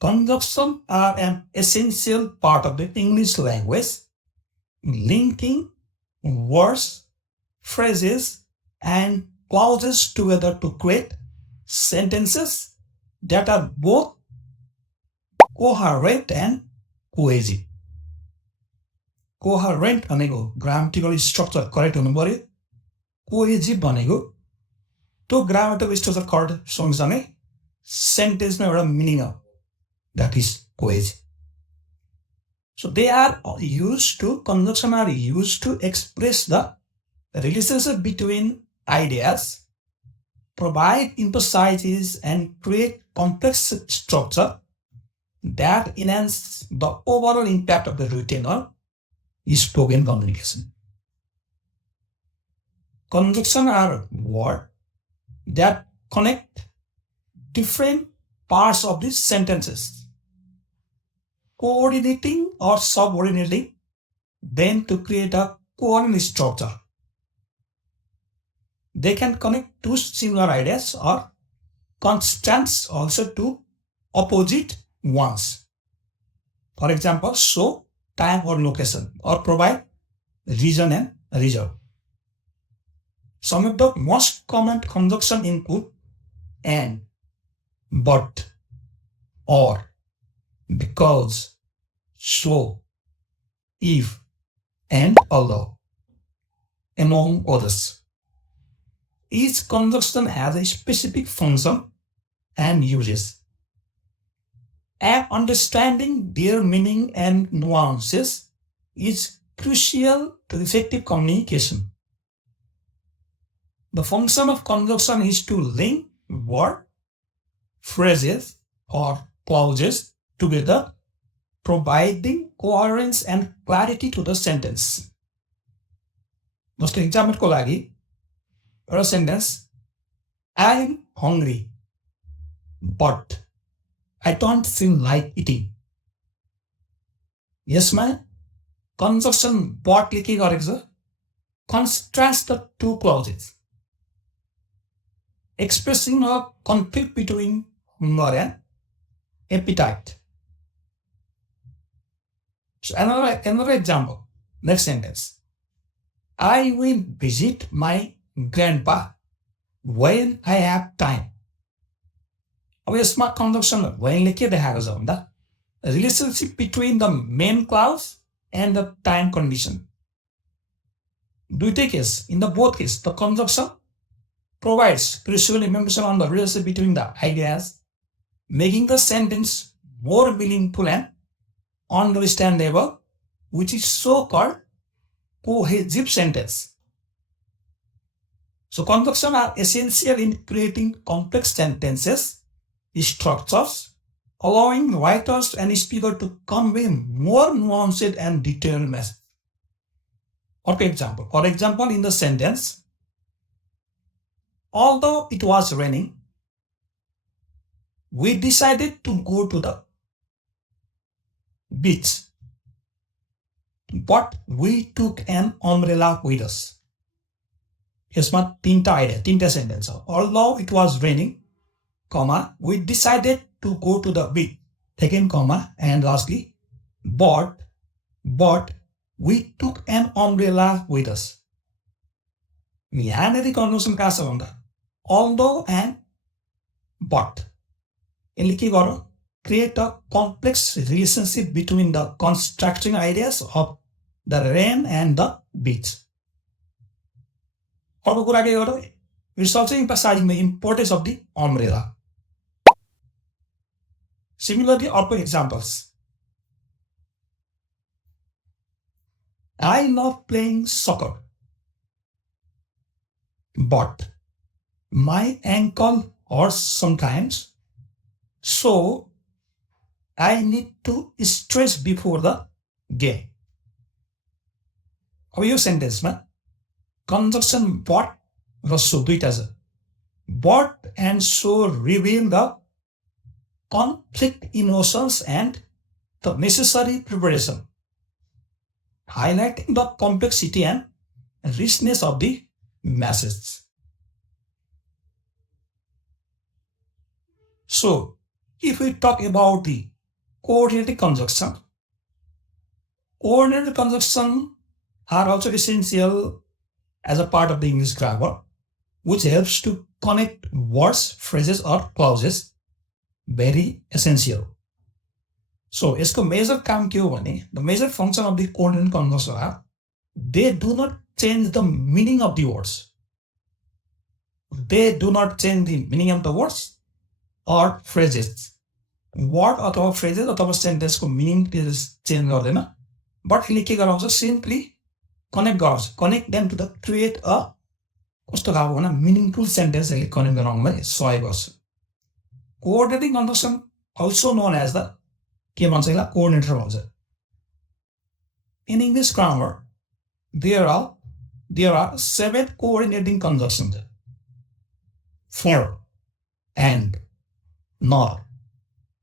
Conjunctions are an essential part of the English language, linking words, phrases, and clauses together to create sentences that are both coherent and cohesive. Coherent भनेको grammatical structure correct हुनु पर्यो. Cohesive भनेको त्यो grammatical structure correct सँगसँगै sentence मा एउटा meaning हो. That is cohesive. So they are used to, conjunction are used to express the relationship between ideas, provide emphasis, and create complex structure that enhance the overall impact of the written or spoken communication. Conjunctions are words that connect different parts of the sentences, coordinating or subordinating them to create a coherent structure. They can connect two similar ideas or constants also to opposite ones. For example, show time or location, or provide reason and result. Some of the most common conjunction include and, but, or, because, so, if, and although, among others. Each conjunction has a specific function and uses. And understanding their meaning and nuances is crucial to effective communication. The function of conjunction is to link words, phrases, or clauses together, providing coherence and clarity to the sentence. जस्तो इक्जाम्पलको लागि एउटा sentence, I am hungry, but I don't feel like eating. यसमा conjunction but ले के गरेको छ? Contrast the two clauses, expressing a conflict between hunger and appetite. So another example, next sentence. I will visit my grandpa when I have time. अब यसमा conjunction whenले के देखाएको छ भन्दा relationship between the main clause and the time condition. दुईटै case, in the both case, the conjunction provides crucial information on the relationship between the ideas, making the sentence more meaningful and understandable, which is so-called cohesive sentence. So conjunctions are essential in creating complex sentences, structures, allowing writers and speakers to convey more nuanced and detailed message. For example, in the sentence, although it was raining, we decided to go to the beach, but we took an umbrella with us. यसमा तीनटा sentence हो. Although it was raining, comma, we decided to go to the beach, second comma, and lastly, but we took an umbrella with us. यहाँनिर conjunction कहाँ छ भन्दा although and but. यसले के गर्यो? Create a complex relationship between the constructing ideas of the rain and the beach. अर्को कुरा के गर्यो? It's also emphasizing the importance of the umbrella. Similarly, अर्को examples. I love playing soccer, but my ankle hurts sometimes, so I need to stretch before the game. अब यो सेन्टेन्समा conjunction but raw so दुईटा छ. But and so reveal the conflict emotions and the necessary preparation, highlighting the complexity and richness of the message. So, If we talk about the coordinating conjunction are also essential as a part of the English grammar, which helps to connect words, phrases, or clauses. Very essential. So, यसको major काम के हो भने, the major function of the coordinating conjunctions are they do not change the meaning of the words. They do not change the meaning of the words or phrases. Word अथवा phrases अथवा sentence को meaning change गर्दैन, but यसले के गराउँछ, simply connect गराउँछ, connect them to the create a कस्तो खालको भने meaningful sentence यसले connect गराउनलाई सहयोग गर्छ. Coordinating conjunction, also known as the के भन्छ यसलाई coordinator भन्छ. In English grammar, there are 7 coordinating conjunctions: for, and, nor,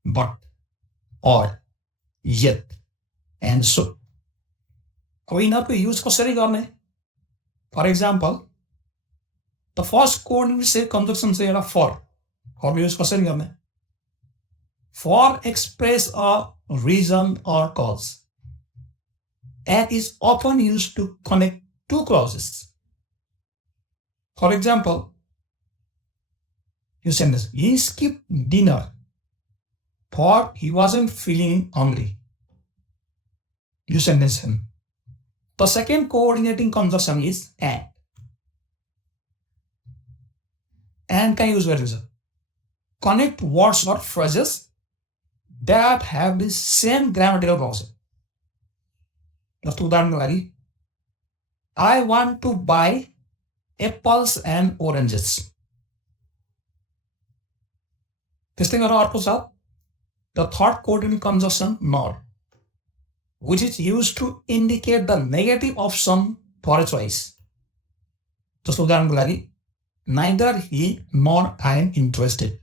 but, or, yet, and so. अब यिनीहरूको युज कसरी गर्ने? For example, the first coordinating conjunction चाहिँ एउटा for. For युज कसरी गर्ने? For express a reason or cause, and is often used to connect two clauses. For example, you send this: he skipped dinner for he wasn't feeling hungry. You send this him. The second coordinating conjunction is and. And can use where? Connect words or phrases that have the same grammatical clause. जस्तो उदाहरणको लागि, I want to buy apples and oranges. त्यस्तै गरेर अर्को छ, the third coordinating conjunction nor, which is used to indicate the negative option for a choice. जस्तो उदाहरणको लागि, neither he nor I am interested.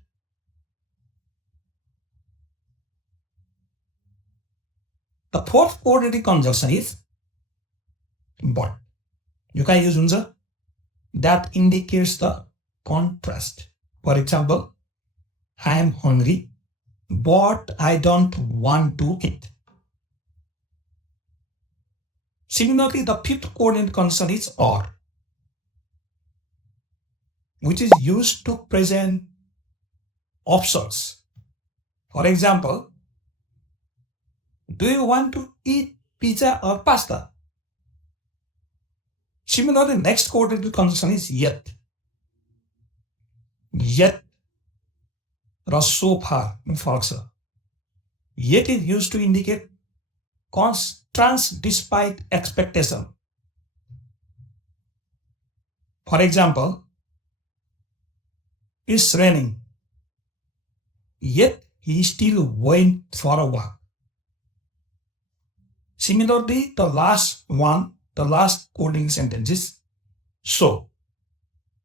The fourth coordinating conjunction is but. You can use हुन्छ that indicates the contrast. For example, I am hungry, but I don't want to eat. Similarly, the fifth coordinating conjunction is or, which is used to present options. For example, do you want to eat pizza or pasta? Similarly, next coordinating conjunction is yet. Yet raw so far फरक छ. Yet is used to indicate contrast despite expectation. For example, it's raining, yet he still went for a walk. Similarly, the last coordinating sentence is so,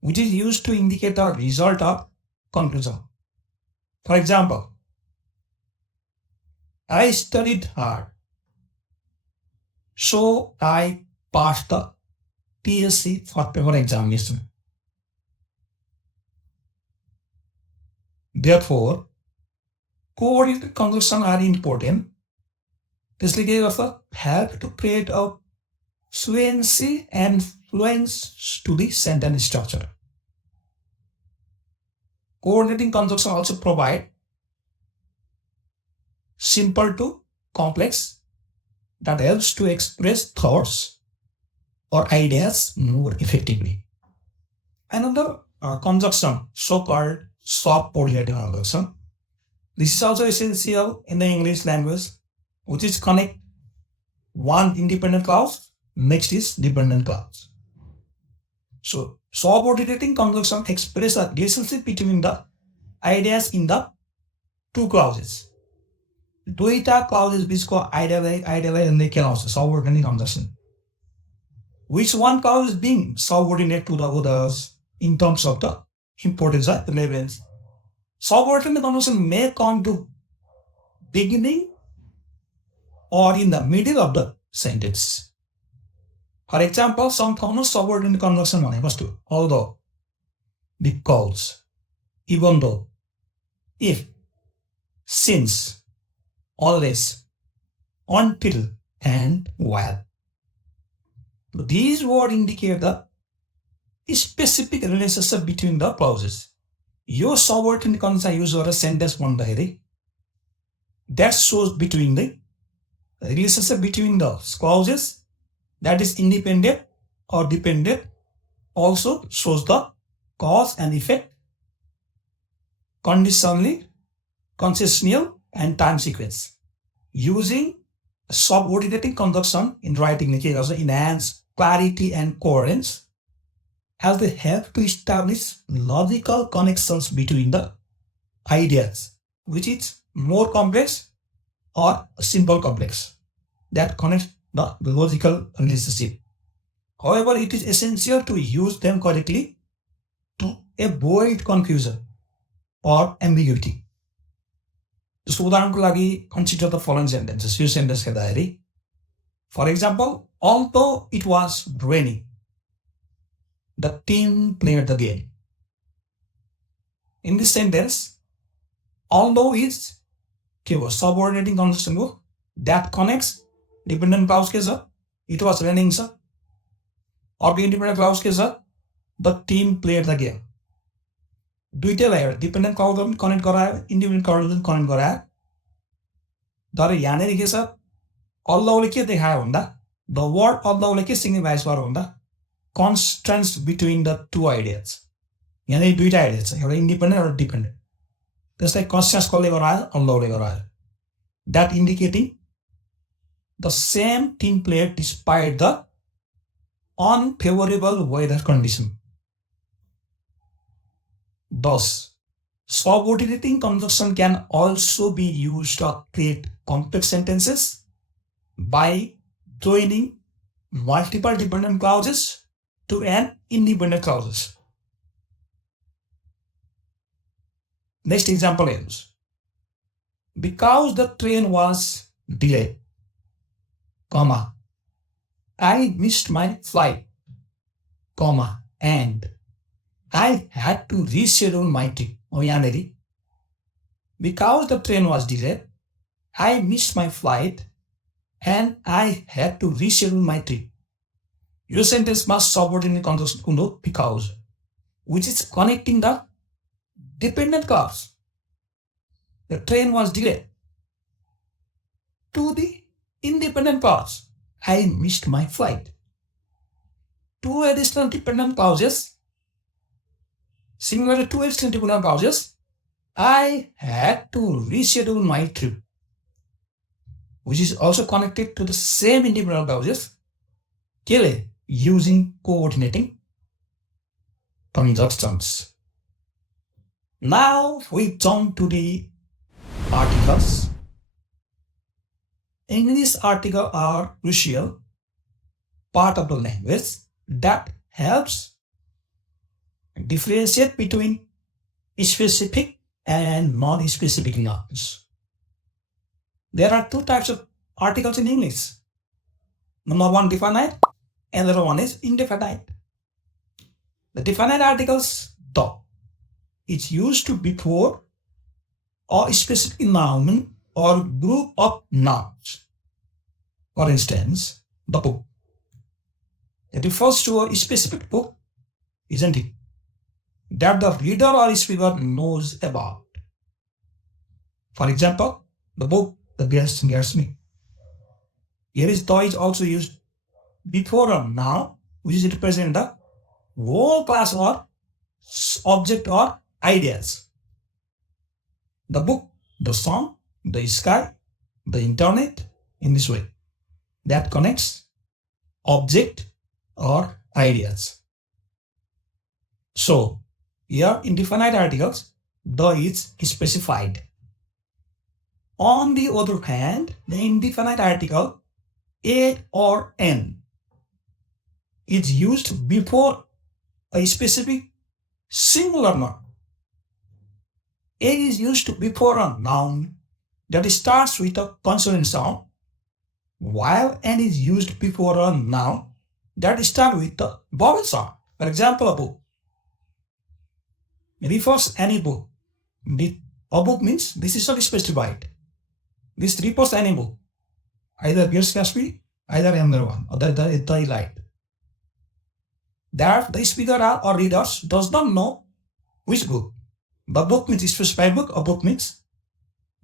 which is used to indicate the result or conclusion. For example, I studied hard, so I passed the PSC for paper examination. Therefore, coordinated conjunctions are important. त्यसले के गर्छ, help to create a fluency and fluence to the sentence structure. Coordinating conjunctions also provide simple to complex that helps to express thoughts or ideas more effectively. Another conjunction, so-called subordinating conjunction. This is also essential in the English language, which is connect one independent clause, next is dependent clause. So, subordinating conjunction express a relationship between the ideas in the two clauses. दुईटा clauses बिचको आइडियालाई अन्य के लाउँछ, subordinating conjunction. Which one clause is being subordinate to the others in terms of the importance or relevance. Subordinating conjunction may come to beginning or in the middle of the sentence. For example, some common subordinate conjunction भनेको जस्तो although, because, even though, if, since, always, until, and while. These words indicate the specific relationship between the clauses. Yo subordinate conjunction use गरेर sentence भन्दाखेरि that shows between the relationship between the clauses, that is independent or dependent, also shows the cause and effect, conditionally, conditional, and time sequence. Using subordinating conjunction in writing enhance clarity and coherence, as they help to establish logical connections between the ideas, which is more complex or simple complex, that connects the logical relationship. However, it is essential to use them correctly to avoid confusion or ambiguity. जस्तो उदाहरणको लागि consider the following sentences. Yo sentence हेर्दाखेरि, for example, although it was raining, the team played the game. In this sentence, although is subordinating conjunction that connects dependent clause के छ, it was raining छ. अर्को independent clause के छ, the team played the game. दुईटैलाई dependent क्लाउजले पनि connect गरायो, इन्डिपेन्डेन्ट क्लाउजले पनि कनेक्ट गरायो. तर यहाँनिर के छ, अल्लाहले के देखायो भन्दा, द वर्ड अल्लाहले के सिग्निफाइज गर्यो भन्दा constraints between the two ideas. यहाँनिर दुईटा आइडिया छ, एउटा इन्डिपेन्डेन्ट एउटा डिपेन्डेन्ट. त्यसलाई कन्स्ट्रेन्ट्स कसले गरायो, अल्लाहले गरायो. That indicating the same team player despite the unfavourable weather condition. Thus, subordinating conjunction can also be used to create complex sentences by joining multiple dependent clauses to an independent clauses. Next example is, because the train was delayed, comma, I missed my flight, comma, and I had to reschedule my trip. Because the train was delayed, I missed my flight and I had to reschedule my trip. Your sentence must subordinate conjunction because, which is connecting the dependent clause. The train was delayed to the independent clause. I missed my flight. Two additional dependent clauses. Similar to two extended clauses, I had to reschedule my trip, which is also connected to the same independent clauses, using coordinating conjunctions. Now we jump to the articles. English articles are crucial part of the language that helps differentiate between specific and non-specific nouns. There are two types of articles in English. Number one, definite, and the other one is indefinite. The definite articles, the, is used to before a specific noun or group of nouns. For instance, the book. It refers to a specific book, isn't it? That the reader or speaker knows about. For example, the book The Guest Scares Me. Here is the is also used before a noun, which is represent the whole class or object or ideas. The book, the song, the sky, the internet, in this way. That connects object or ideas. So, here in definite articles, the is specified. On the other hand, the indefinite article a or n is used before a specific singular noun. A is used before a noun that starts with a consonant sound, while n is used before a noun that starts with a vowel sound. For example, a book refers any book A book means this is not specified. This refers any book. Either Pierce Caspi, either another one, or the light. That the speaker or readers does not know which book. The book means specified book, a book means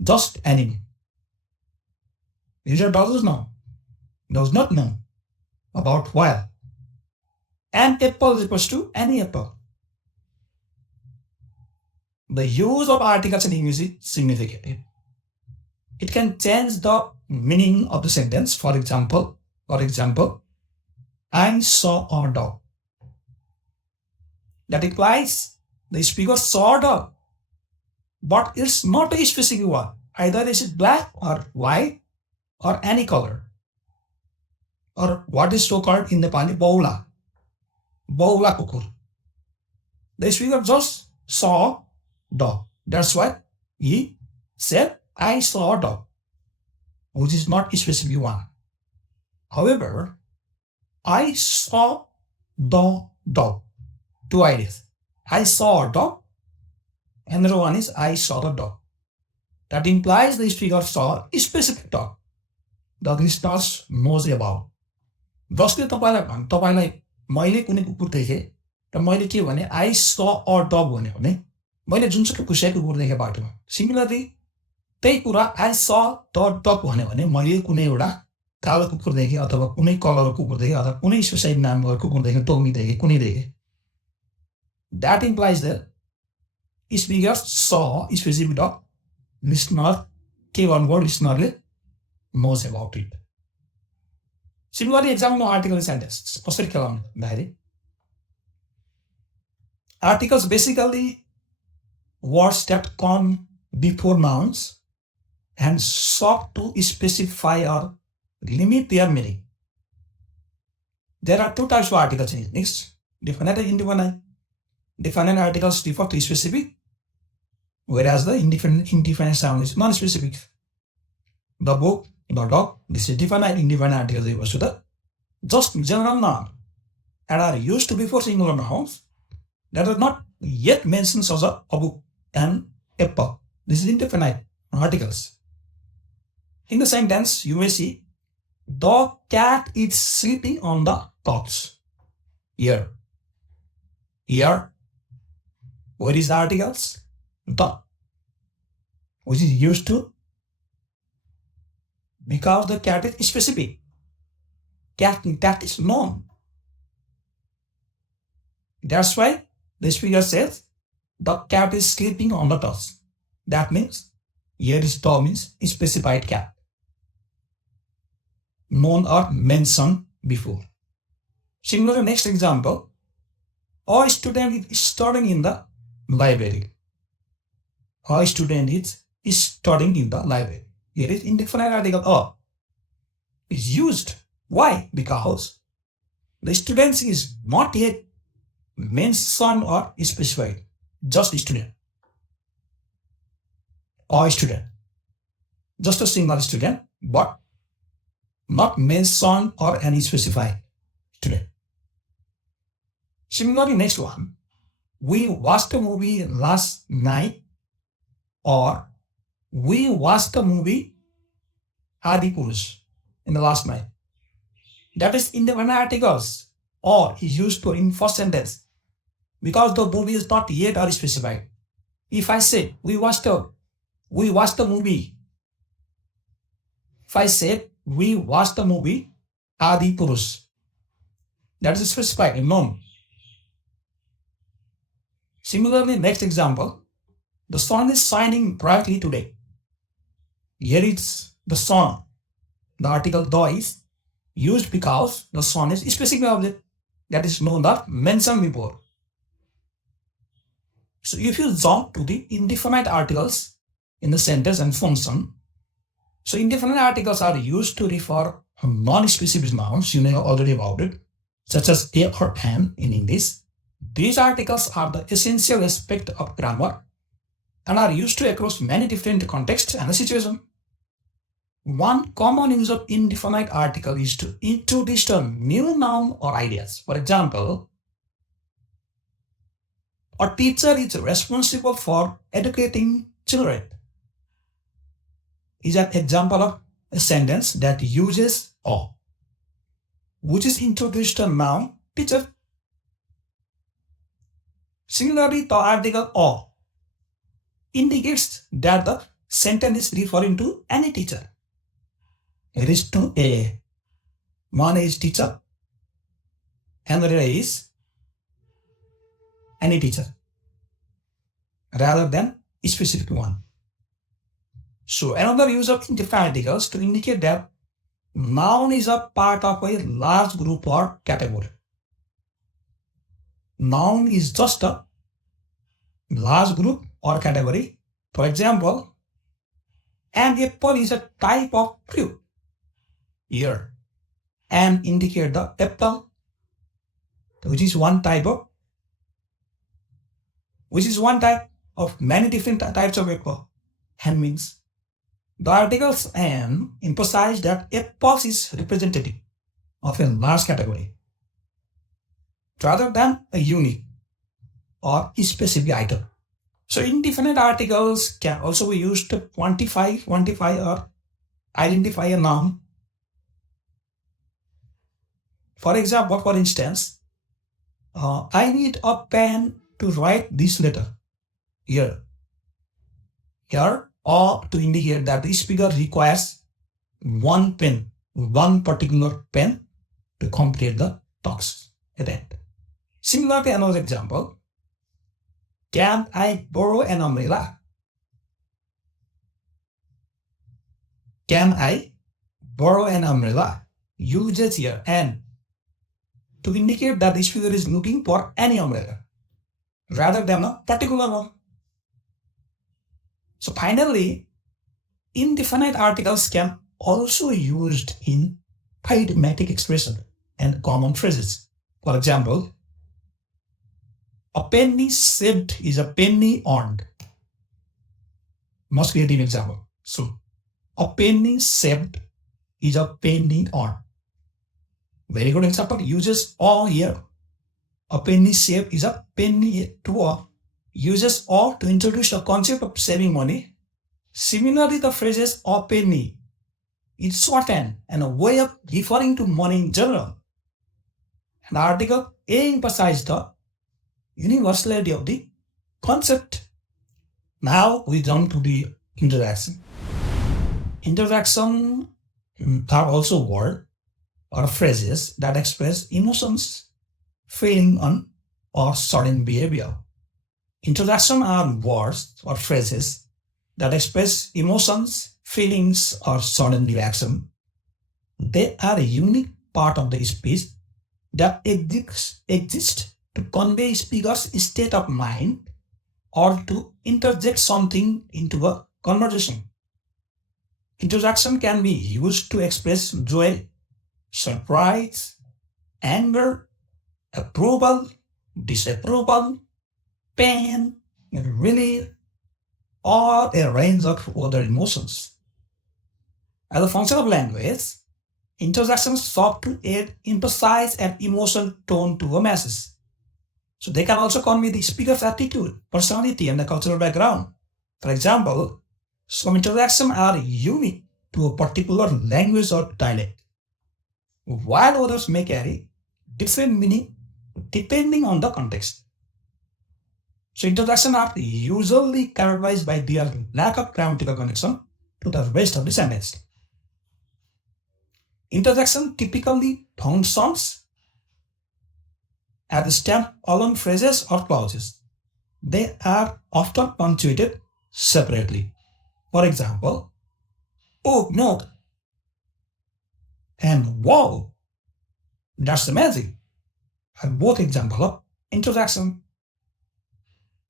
just any book. User does not know about whale. An apple is equals to any apple. The use of articles in English is significant. It can change the meaning of the sentence. For example, I saw a dog. That implies the speaker saw a dog, but it's not a specific one. Either it is black or white or any color, or what is so called in Nepali baula kukur. The speaker just saw dog. That's why he said I saw a dog, which is not a specific one. However, I saw the dog. Two ideas. I saw a dog. Another one is I saw the dog. That implies the speaker saw a specific dog. The listener knows about. जसले तपाईँलाई मैले कुनै कुकुर देखेँ र मैले के भने आई स अ डग भने मैले जुनसुकै खुसिया कुकुर देखेँ बाटोमा. सिमिलरली त्यही कुरा आई स द डग भने मैले कुनै एउटा कालो कुकुर देखेँ अथवा कुनै कलरको कुकुर देखेँ अथवा कुनै स्पेसिफिक नाम भएको कुकुर देखेँ, टोमी देखेँ, कुनै देखेँ. That implies that speaker saw a specific dog. Listener के भन्नुभयो, listenerले knows about it. Similarly, example article sentence. कसरी खेलाउने भन्दाखेरि articles basically words that come before nouns and sought to specify or limit their meaning. There are two types of articles in English: definite and indefinite. Definite articles refer to specific, whereas the indefinite sound is non-specific. The book, the dog, this is definite. Indefinite articles refers to the just general noun and are used to before singular nouns that are not yet mentioned as a book and apple. This is indefinite articles. In the sentence, you may see the cat is sleeping on the couch. Here. What is the articles? The, which is used to because the cat is specific. Cat is known. That's why the speaker says the cat is sleeping on the couch. That means here is the means specified cat. Known or mentioned before. Similar to next example, a student is studying in the library. A student is studying in the library. Here is indefinite article a is used. Why? Because the student is not yet mentioned or specified. Just student. A student. Just a single student, but not mentioned or any specified student. Similarly, next one. We watched a movie last night, or we watched a movie Adipurush in the last night. That is indefinite articles or is used for in first sentence because the movie is not yet or specified. If I say we watched a movie, if I said we watched the movie Adipurush, that is specified and known. Similarly, next example, the sun is shining brightly today. Here is the sun. The article the is used because the sun is a specific object that is known or mentioned before. So if you jump to the indefinite articles in the sentence and function, so indefinite articles are used to refer to non-specific nouns, you know already about it, such as a or an in English. These articles are the essential aspect of grammar and are used to across many different contexts and situations. One common use of indefinite article is to introduce a new noun or ideas. For example, a teacher is responsible for educating children is an example of a sentence that uses a, which is introduced a noun teacher. Similarly, the article a indicates that the sentence is referring to any teacher. It is to a. One is teacher, another is any teacher, rather than a specific one. So another use of indefinite articles to indicate that noun is a part of a large group or category. Noun is just a large group or category. For example, an apple is a type of fruit. Here, an indicate the apple, which is one type of many different types of apple. And means the articles an emphasize that apples is representative of a large category rather than a unique or specific item. So indefinite articles can also be used to quantify or identify a noun. For example, for instance, I need a pen to write this letter. Here, or to indicate that the speaker requires one pen, one particular pen to complete the task at end. Similarly, another example, can I borrow an umbrella? Can I borrow an umbrella? Uses here and to indicate that the speaker is looking for any umbrella rather than a particular one. So finally, indefinite articles can also be used in idiomatic expression and common phrases. For example, a penny saved is a penny earned. Most creative example. So, a penny saved is a penny earned. Very good example. Uses all here. A penny saved is a penny to earn. Uses all to introduce the concept of saving money. Similarly, the phrases a penny is shorthand and a way of referring to money in general. And the article A emphasizes the universality of the concept. Now we jump to the interjection. Interjections are also words or phrases that express emotions, feeling on, or certain behavior. Interjections are words or phrases that express emotions, feelings, or certain reaction. They are a unique part of the speech that exists to convey speaker's state of mind or to interject something into a conversation. Interjection can be used to express joy, surprise, anger, approval, disapproval, pain, relief, or a range of other emotions. As a function of language, interjections serve to add emphasize and emotional tone to a message. So they can also convey the speaker's attitude, personality, and the cultural background. For example, some interjections are unique to a particular language or dialect, while others may carry different meaning depending on the context. So interjections are usually characterized by their lack of grammatical connection to the rest of the sentence. Interjection typically functions as stand-alone phrases or clauses. They are often punctuated separately. For example, oh no, and wow, that's amazing, are both examples of interjection.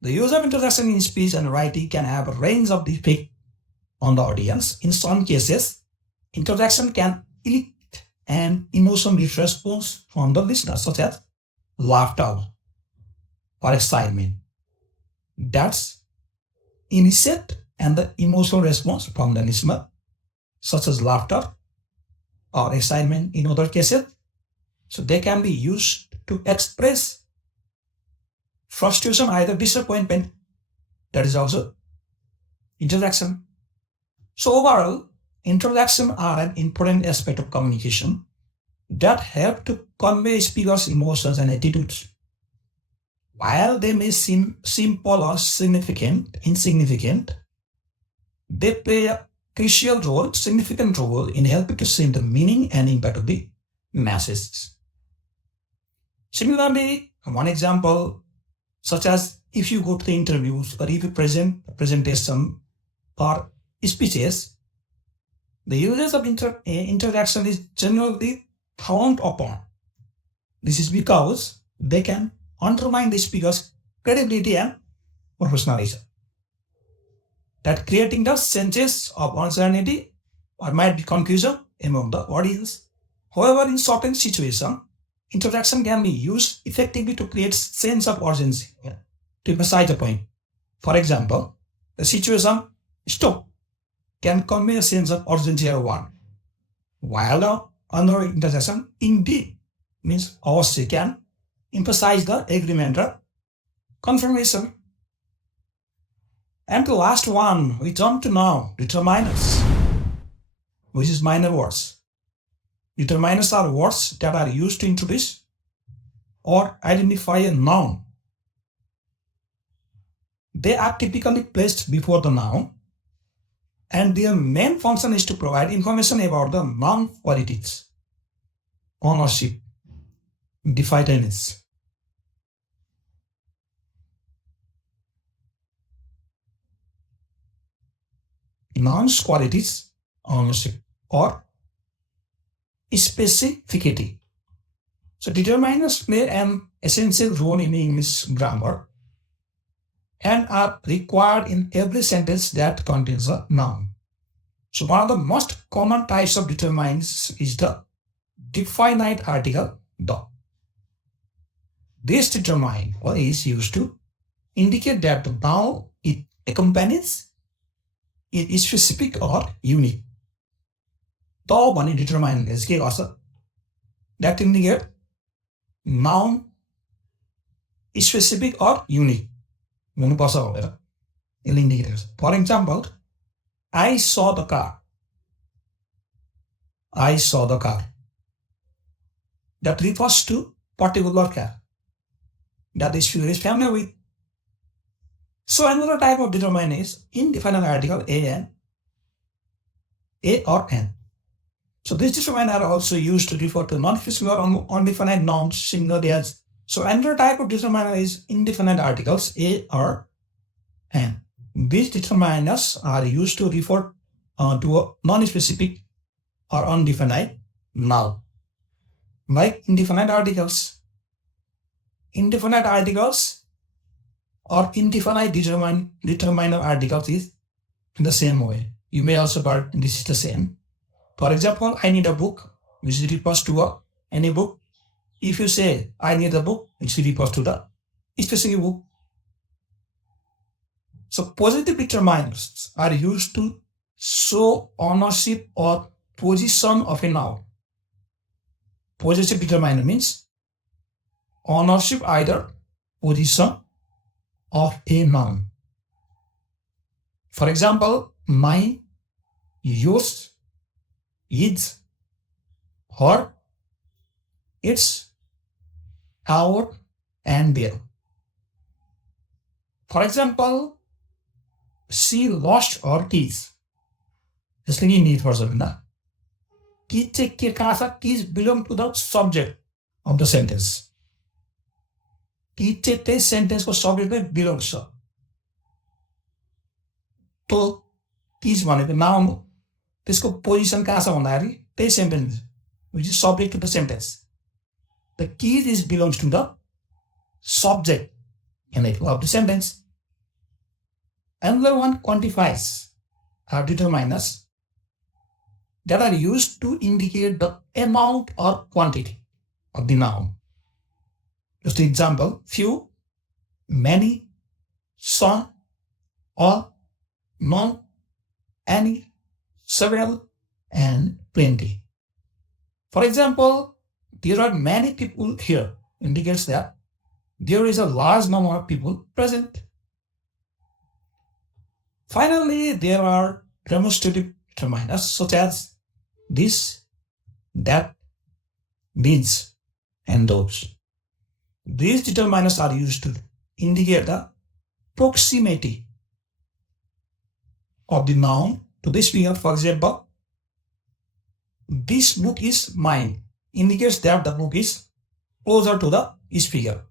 The use of interjection in speech and writing can have a range of effects on the audience. In some cases, interjection can elicit an emotion-based response from the listener, such as laughter or excitement. That's initiate and the emotional response from the listener, such as laughter or excitement in other cases. So they can be used to express frustration, either disappointment. That is also interjection. So overall, interjections are an important aspect of communication that help to convey speakers' emotions and attitudes. While they may seem simple or insignificant, they play a significant role in helping to send the meaning and impact of the message. Similarly, one example, such as if you go to the interviews or if you present a presentation or speeches, the usage of interjection is generally frowned upon. This is because they can undermine the speaker's credibility and professionalism, that creating the sense of uncertainty or might be confusion among the audience. However, in certain situations, interjection can be used effectively to create sense of urgency, to emphasize a point. For example, the situation stop can convey a sense of urgency or warning, while the other interjection indeed means also can emphasize the agreement or confirmation. And the last one, we jump to now, determiners, which is minor words. Determiners are words that are used to introduce or identify a noun. They are typically placed before the noun, and their main function is to provide information about the noun qualities, ownership, definiteness. Nouns qualities, ownership, or specificity. So determiners play an essential role in English grammar and are required in every sentence that contains a noun. So one of the most common types of determiners is the definite article the. This determiner is used to indicate that the noun it accompanies is specific or unique. The भन्ने determinerले के गर्छ? That indicate noun is specific or unique हुनुपर्छ भनेर यसले indicate गर्छ. For example, I saw the car. I saw the car. That refers to particular car that the speaker is familiar with. So another type of determiner is indefinite article a or an. So this determiner are also used to refer to non-specific or undefinite nouns similarly as. So another type of determiner is indefinite articles a or an. These determiners are used to refer to a non-specific or undefinite noun, like indefinite articles. Indefinite articles or indefinite determiner articles is in the same way. You may also part this is the same. For example, I need a book, which refers to any book. If you say I need a book, it refers to the specific book. So positive determiners are used to show ownership or position of a noun. Positive determiner means ownership, either position of a noun. For example, mine, yours, its, her, its, our, and their. For example, she lost her keys. Just like you need for something. Keys belong to the subject of the sentence. Keys sentence को subject belongs to. तो keys भनेको noun हो. त्यसको position कहाँ छ भन्दाखेरि त्यही sentence, which is subject to the sentence. The keys belongs to the subject of the sentence. Another one, quantifiers are determiners that are used to indicate the amount or quantity of the noun. Just an example, few, many, some, all, none, any, several, and plenty. For example, there are many people here indicates that there is a large number of people present. Finally, there are demonstrative determiners such as this, that, these, and those. These determiners are used to indicate the proximity of the noun to the speaker. For example, this book is mine indicates that the book is closer to the speaker.